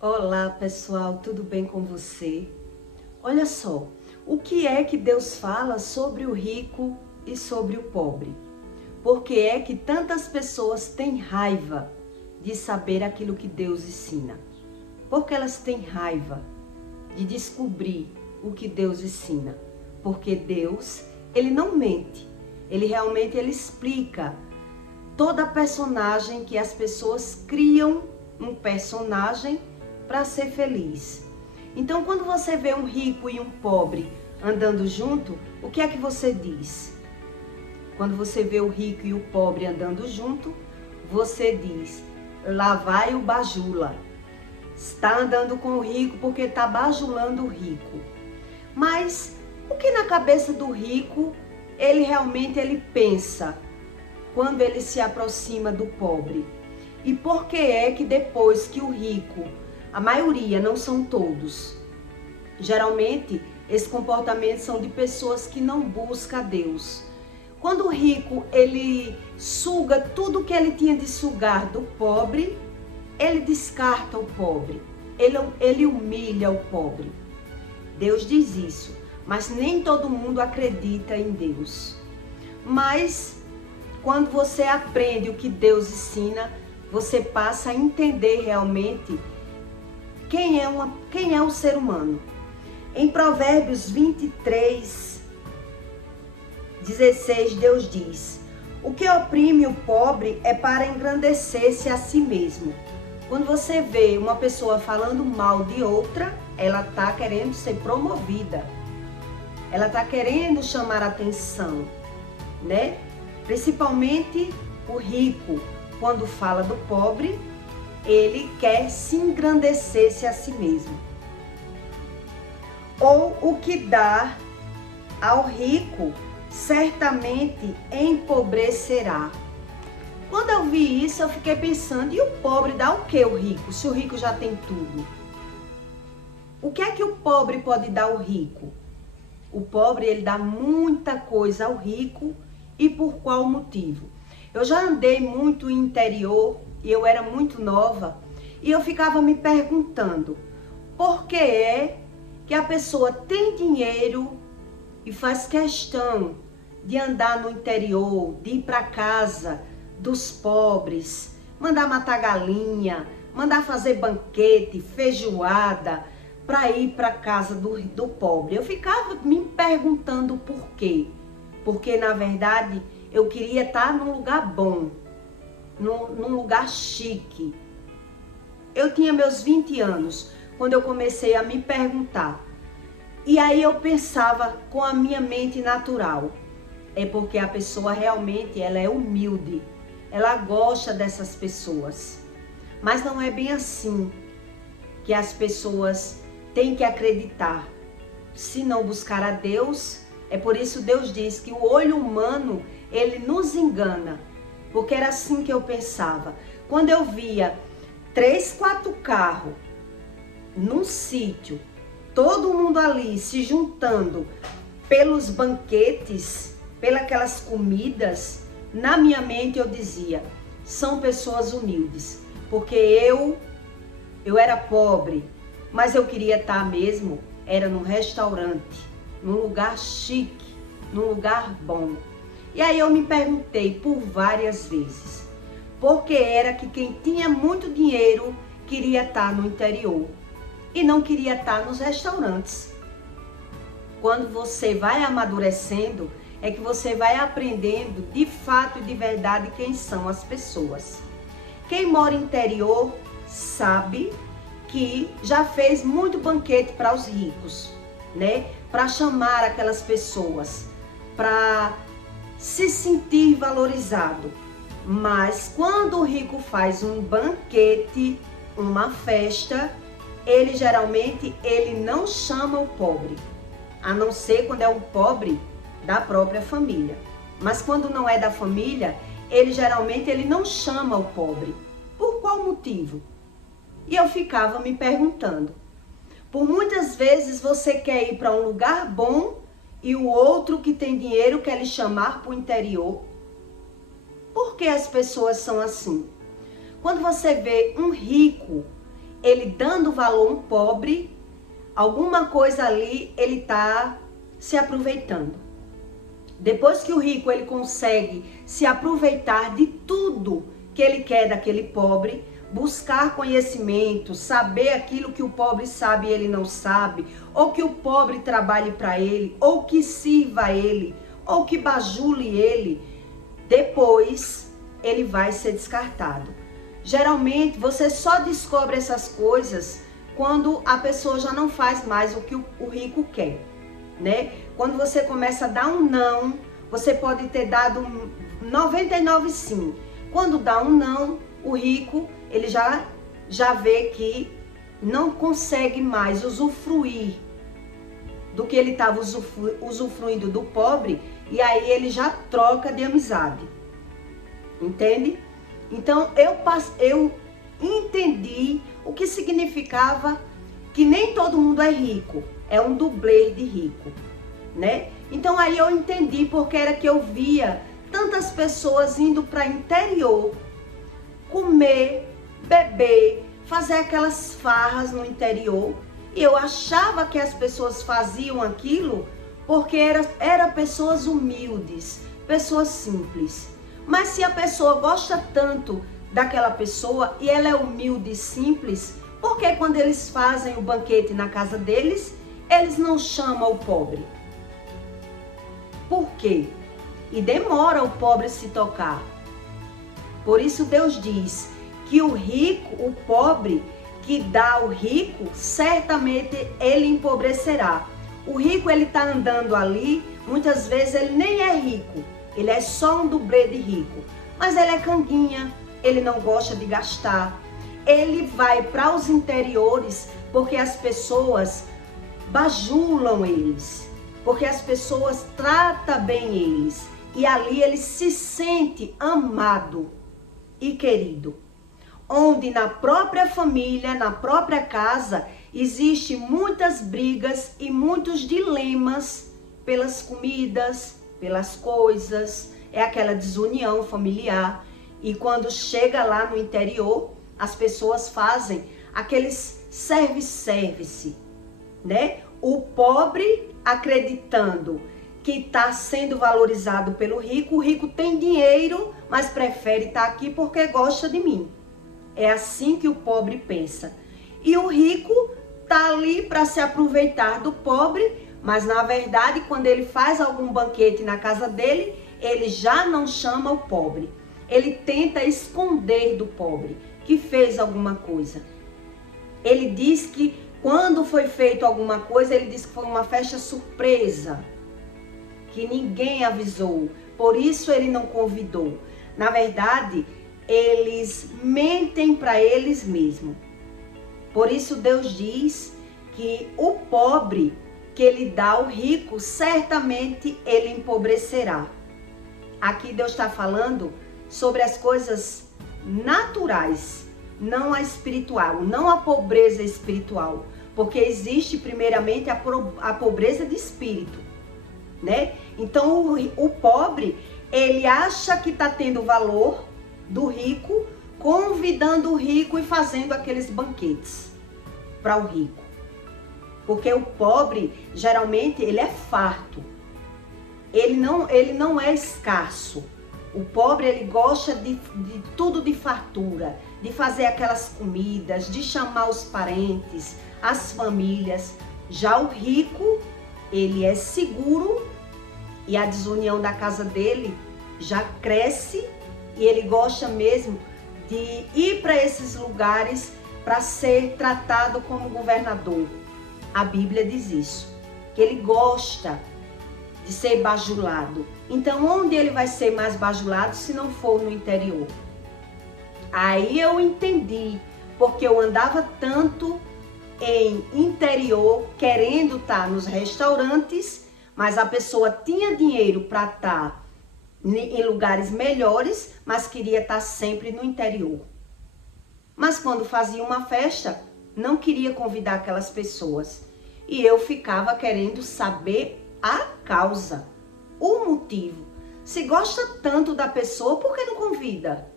Olá pessoal, tudo bem com você? Olha só, o que é que Deus fala sobre o rico e sobre o pobre? Por que é que tantas pessoas têm raiva de saber aquilo que Deus ensina? Porque elas têm raiva de descobrir o que Deus ensina. Porque Deus, Ele não mente, Ele explica toda personagem que as pessoas criam um personagem para ser feliz. Então, quando você vê um rico e um pobre andando junto, o que é que você diz? Quando você vê o rico e o pobre andando junto, você diz: lá vai o bajula. Está andando com o rico porque está bajulando o rico. Mas o que na cabeça do rico ele pensa quando ele se aproxima do pobre? E por que é que depois que o rico, a maioria, não são todos, geralmente esses comportamentos são de pessoas que não buscam a Deus. Quando o rico ele suga tudo que ele tinha de sugar do pobre, ele descarta o pobre, ele humilha o pobre. Deus diz isso, mas nem todo mundo acredita em Deus. Mas quando você aprende o que Deus ensina, você passa a entender realmente quem é o ser humano. Em Provérbios 23, 16, Deus diz: o que oprime o pobre é para engrandecer-se a si mesmo. Quando você vê uma pessoa falando mal de outra, ela está querendo ser promovida. Ela está querendo chamar atenção, né? Principalmente o rico, quando fala do pobre, ele quer se engrandecer-se a si mesmo. Ou o que dá ao rico, certamente empobrecerá. Quando eu vi isso, eu fiquei pensando, e o pobre dá o que o rico, se o rico já tem tudo? O que é que o pobre pode dar ao rico? O pobre, ele dá muita coisa ao rico, e por qual motivo? Eu já andei muito em interior, e eu era muito nova, e eu ficava me perguntando, por que é que a pessoa tem dinheiro e faz questão de andar no interior, de ir para casa dos pobres, mandar matar galinha, mandar fazer banquete, feijoada, para ir para casa do pobre? Eu ficava me perguntando por quê. Porque, na verdade, eu queria estar num lugar bom, num lugar chique. Eu tinha meus 20 anos, quando eu comecei a me perguntar. E aí eu pensava com a minha mente natural. É porque a pessoa realmente ela é humilde. Ela gosta dessas pessoas. Mas não é bem assim que as pessoas têm que acreditar. Se não buscar a Deus, é por isso Deus diz que o olho humano, ele nos engana. Porque era assim que eu pensava. Quando eu via 3, 4 carros num sítio, todo mundo ali se juntando pelos banquetes, pelas aquelas comidas, na minha mente eu dizia, são pessoas humildes. Porque eu era pobre, mas eu queria estar mesmo, era num restaurante, num lugar chique, num lugar bom. E aí eu me perguntei por várias vezes, por que era que quem tinha muito dinheiro queria estar no interior e não queria estar nos restaurantes? Quando você vai amadurecendo, é que você vai aprendendo de fato e de verdade quem são as pessoas. Quem mora no interior sabe que já fez muito banquete para os ricos, né? Para chamar aquelas pessoas, para se sentir valorizado. Mas quando o rico faz um banquete, uma festa, ele geralmente não chama o pobre, a não ser quando é um pobre da própria família. Mas quando não é da família, ele geralmente não chama o pobre. Por qual motivo? E eu ficava me perguntando. Por muitas vezes você quer ir para um lugar bom e o outro que tem dinheiro quer lhe chamar para o interior. Por que as pessoas são assim? Quando você vê um rico ele dando valor a um pobre, alguma coisa ali ele está se aproveitando. Depois que o rico ele consegue se aproveitar de tudo que ele quer daquele pobre, buscar conhecimento, saber aquilo que o pobre sabe e ele não sabe, ou que o pobre trabalhe para ele, ou que sirva a ele, ou que bajule ele, depois ele vai ser descartado. Geralmente você só descobre essas coisas quando a pessoa já não faz mais o que o rico quer, né? Quando você começa a dar um não, você pode ter dado 99 sim. Quando dá um não, o rico, ele já vê que não consegue mais usufruir do que ele estava usufruindo do pobre, e aí ele já troca de amizade. Entende? Então eu entendi o que significava que nem todo mundo é rico, é um dublê de rico, né? Então aí eu entendi porque era que eu via tantas pessoas indo para interior, comer, beber, fazer aquelas farras no interior, e eu achava que as pessoas faziam aquilo porque era pessoas humildes, pessoas simples. Mas se a pessoa gosta tanto daquela pessoa e ela é humilde e simples, por que quando eles fazem o banquete na casa deles, eles não chamam o pobre? Por quê? E demora o pobre se tocar. Por isso Deus diz que o rico, o pobre que dá ao rico, certamente ele empobrecerá. O rico, ele está andando ali, muitas vezes ele nem é rico, ele é só um dublê de rico, mas ele é canguinha, ele não gosta de gastar, ele vai para os interiores porque as pessoas bajulam eles, porque as pessoas tratam bem eles, e ali ele se sente amado e querido. Onde na própria família, na própria casa, existe muitas brigas e muitos dilemas pelas comidas, pelas coisas, é aquela desunião familiar. E quando chega lá no interior, as pessoas fazem aqueles service, né? O pobre acreditando que está sendo valorizado pelo rico, o rico tem dinheiro, mas prefere estar aqui porque gosta de mim. É assim que o pobre pensa. E o rico está ali para se aproveitar do pobre, mas na verdade, quando ele faz algum banquete na casa dele, ele já não chama o pobre. Ele tenta esconder do pobre que fez alguma coisa. Ele diz que quando foi feito alguma coisa, ele diz que foi uma festa surpresa, que ninguém avisou, por isso ele não convidou. Na verdade, eles mentem para eles mesmos. Por isso Deus diz que o pobre que ele dá ao rico, certamente ele empobrecerá. Aqui Deus está falando sobre as coisas naturais, não a espiritual, não a pobreza espiritual, porque existe primeiramente a pobreza de espírito, né? Então o pobre, ele acha que está tendo valor do rico, convidando o rico e fazendo aqueles banquetes para o rico. Porque o pobre, geralmente, ele é farto. Ele não é escasso. O pobre, ele gosta de tudo de fartura, de fazer aquelas comidas, de chamar os parentes, as famílias. Já o rico, ele é seguro e a desunião da casa dele já cresce, e ele gosta mesmo de ir para esses lugares para ser tratado como governador. A Bíblia diz isso, que ele gosta de ser bajulado. Então, onde ele vai ser mais bajulado se não for no interior? Aí eu entendi, porque eu andava tanto em interior, querendo estar nos restaurantes, mas a pessoa tinha dinheiro para estar em lugares melhores, mas queria estar sempre no interior. Mas quando fazia uma festa, não queria convidar aquelas pessoas. E eu ficava querendo saber a causa, o motivo. Se gosta tanto da pessoa, por que não convida?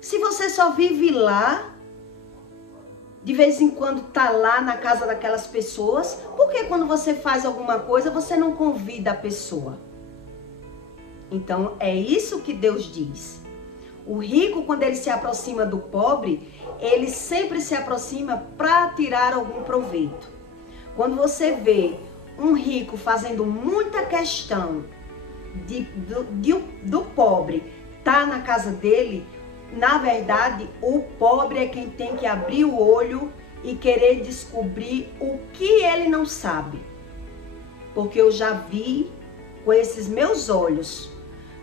Se você só vive lá de vez em quando tá lá na casa daquelas pessoas? Por que quando você faz alguma coisa, você não convida a pessoa? Então, é isso que Deus diz. O rico, quando ele se aproxima do pobre, ele sempre se aproxima para tirar algum proveito. Quando você vê um rico fazendo muita questão do pobre tá na casa dele, na verdade, o pobre é quem tem que abrir o olho e querer descobrir o que ele não sabe. Porque eu já vi com esses meus olhos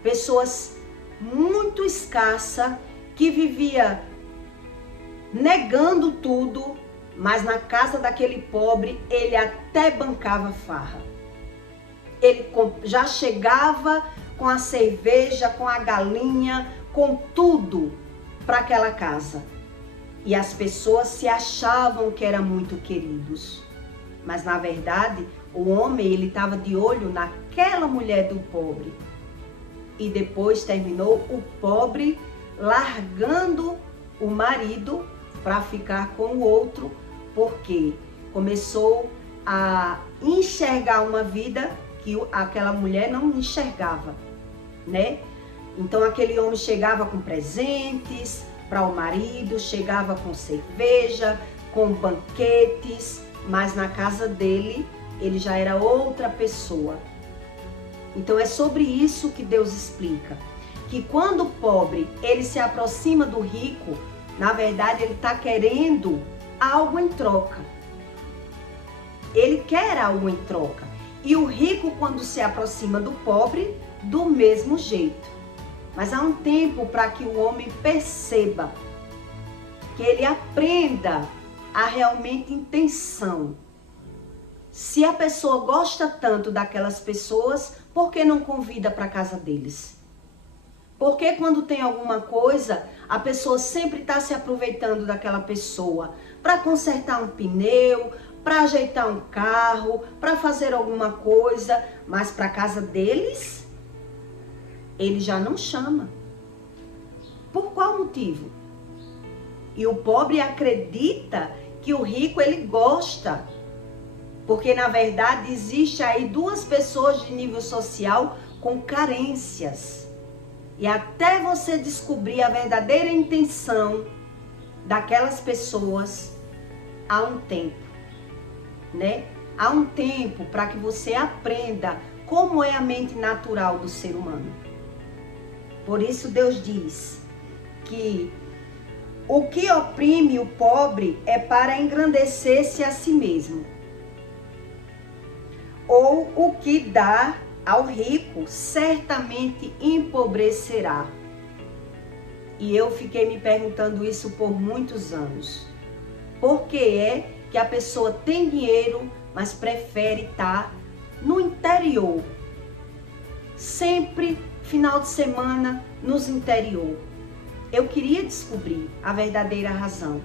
pessoas muito escassas que vivia negando tudo, mas na casa daquele pobre ele até bancava farra. Ele já chegava com a cerveja, com a galinha, com tudo para aquela casa. E as pessoas se achavam que eram muito queridos. Mas na verdade, o homem ele estava de olho naquela mulher do pobre. E depois terminou o pobre largando o marido para ficar com o outro, porque começou a enxergar uma vida que aquela mulher não enxergava, né? Então aquele homem chegava com presentes para o marido, chegava com cerveja, com banquetes, mas na casa dele ele já era outra pessoa. Então é sobre isso que Deus explica, que quando o pobre ele se aproxima do rico, na verdade ele está querendo algo em troca. Ele quer algo em troca. E o rico, quando se aproxima do pobre, do mesmo jeito. Mas há um tempo para que o homem perceba, que ele aprenda a realmente intenção. Se a pessoa gosta tanto daquelas pessoas, por que não convida para a casa deles? Porque quando tem alguma coisa, a pessoa sempre está se aproveitando daquela pessoa para consertar um pneu, para ajeitar um carro, para fazer alguma coisa, mas para a casa deles, ele já não chama. Por qual motivo? E o pobre acredita que o rico ele gosta. Porque na verdade existe aí duas pessoas de nível social com carências. E até você descobrir a verdadeira intenção daquelas pessoas, há um tempo, né? Há um tempo para que você aprenda como é a mente natural do ser humano. Por isso Deus diz que o que oprime o pobre é para engrandecer-se a si mesmo. Ou o que dá ao rico certamente empobrecerá. E eu fiquei me perguntando isso por muitos anos. Por que é que a pessoa tem dinheiro, mas prefere estar no interior? Sempre final de semana nos interior. Eu queria descobrir a verdadeira razão.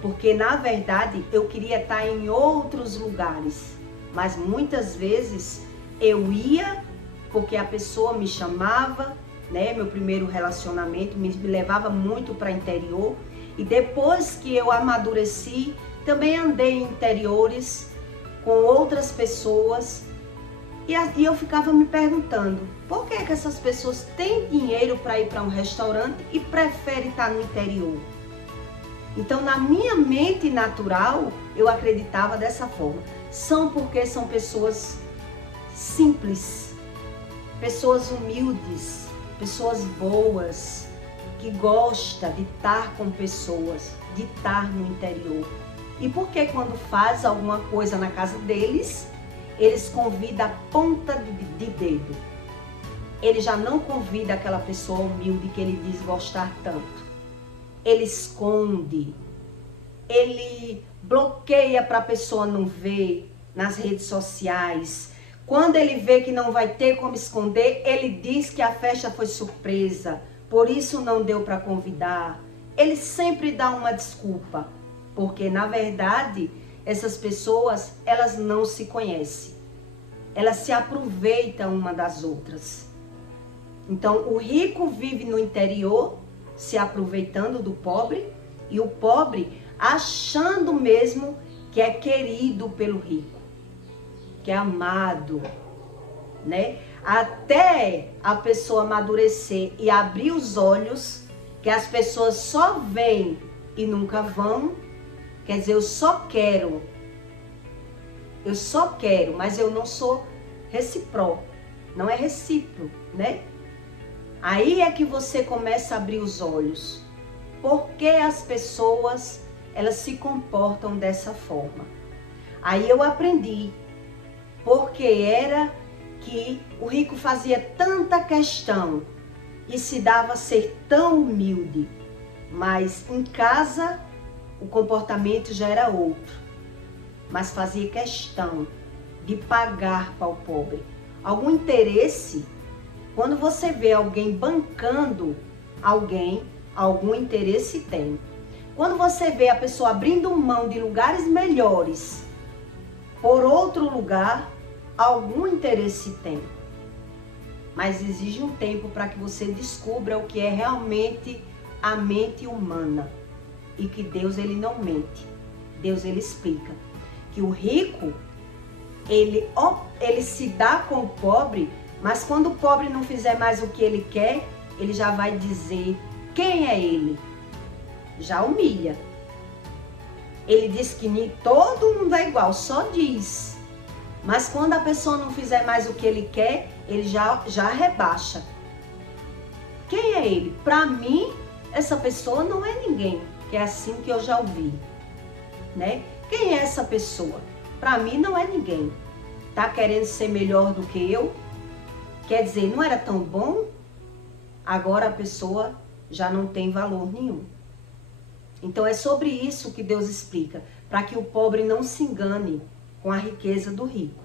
Porque na verdade eu queria estar em outros lugares. Mas muitas vezes eu ia porque a pessoa me chamava, né? Meu primeiro relacionamento me levava muito para interior. E depois que eu amadureci, também andei em interiores com outras pessoas. E eu ficava me perguntando, por que que essas pessoas têm dinheiro para ir para um restaurante e preferem estar no interior? Então, na minha mente natural, eu acreditava dessa forma. São porque são pessoas simples, pessoas humildes, pessoas boas, que gostam de estar com pessoas, de estar no interior. E porque quando faz alguma coisa na casa deles, eles convidam a ponta de dedo. Ele já não convida aquela pessoa humilde que ele diz gostar tanto. Ele esconde, ele bloqueia para a pessoa não ver nas redes sociais. Quando ele vê que não vai ter como esconder, ele diz que a festa foi surpresa, por isso não deu para convidar. Ele sempre dá uma desculpa, porque na verdade essas pessoas, elas não se conhecem. Elas se aproveitam uma das outras. Então o rico vive no interior, se aproveitando do pobre, e o pobre achando mesmo que é querido pelo rico, que é amado, né? Até a pessoa amadurecer e abrir os olhos, que as pessoas só vêm e nunca vão. Quer dizer, eu só quero, mas eu não sou recíproco, não é recíproco, né? Aí é que você começa a abrir os olhos. Por que as pessoas, elas se comportam dessa forma? Aí eu aprendi, porque era que o rico fazia tanta questão e se dava a ser tão humilde, mas em casa o comportamento já era outro, mas fazia questão de pagar para o pobre. Algum interesse, quando você vê alguém bancando alguém, algum interesse tem. Quando você vê a pessoa abrindo mão de lugares melhores por outro lugar, algum interesse tem. Mas exige um tempo para que você descubra o que é realmente a mente humana. E que Deus, ele não mente. Deus, ele explica que o rico, ele se dá com o pobre, mas quando o pobre não fizer mais o que ele quer, ele já vai dizer quem é ele. Já humilha. Ele diz que nem todo mundo é igual, só diz. Mas quando a pessoa não fizer mais o que ele quer, ele já rebaixa. Quem é ele? Para mim, essa pessoa não é ninguém. Que é assim que eu já ouvi, né? Quem é essa pessoa? Para mim não é ninguém. Tá querendo ser melhor do que eu? Quer dizer, não era tão bom? Agora a pessoa já não tem valor nenhum. Então é sobre isso que Deus explica, para que o pobre não se engane com a riqueza do rico.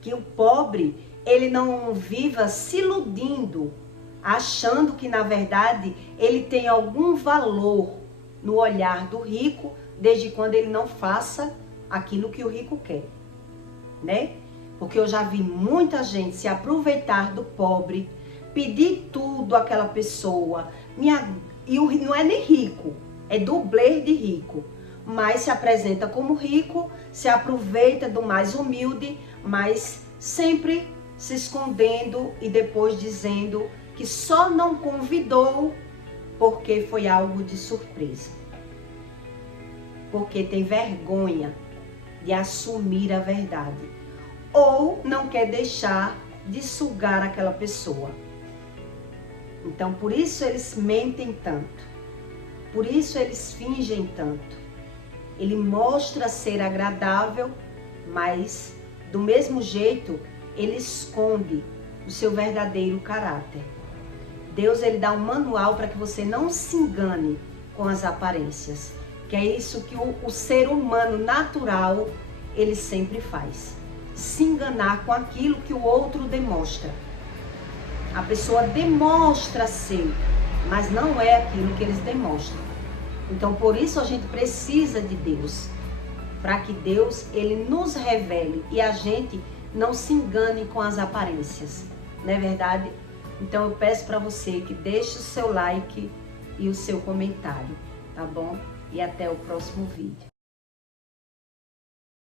Que o pobre, ele não viva se iludindo, achando que na verdade ele tem algum valor no olhar do rico, desde quando ele não faça aquilo que o rico quer, né? Porque eu já vi muita gente se aproveitar do pobre, pedir tudo àquela pessoa, não é nem rico, é dublê de rico, mas se apresenta como rico, se aproveita do mais humilde, mas sempre se escondendo e depois dizendo que só não convidou porque foi algo de surpresa. Porque tem vergonha de assumir a verdade. Ou não quer deixar de sugar aquela pessoa. Então, por isso eles mentem tanto. Por isso eles fingem tanto. Ele mostra ser agradável, mas do mesmo jeito ele esconde o seu verdadeiro caráter. Deus, ele dá um manual para que você não se engane com as aparências. Que é isso que o ser humano natural, ele sempre faz. Se enganar com aquilo que o outro demonstra. A pessoa demonstra ser, mas não é aquilo que eles demonstram. Então, por isso a gente precisa de Deus. Para que Deus, ele nos revele e a gente não se engane com as aparências. Não é verdade? Então eu peço para você que deixe o seu like e o seu comentário, tá bom? E até o próximo vídeo.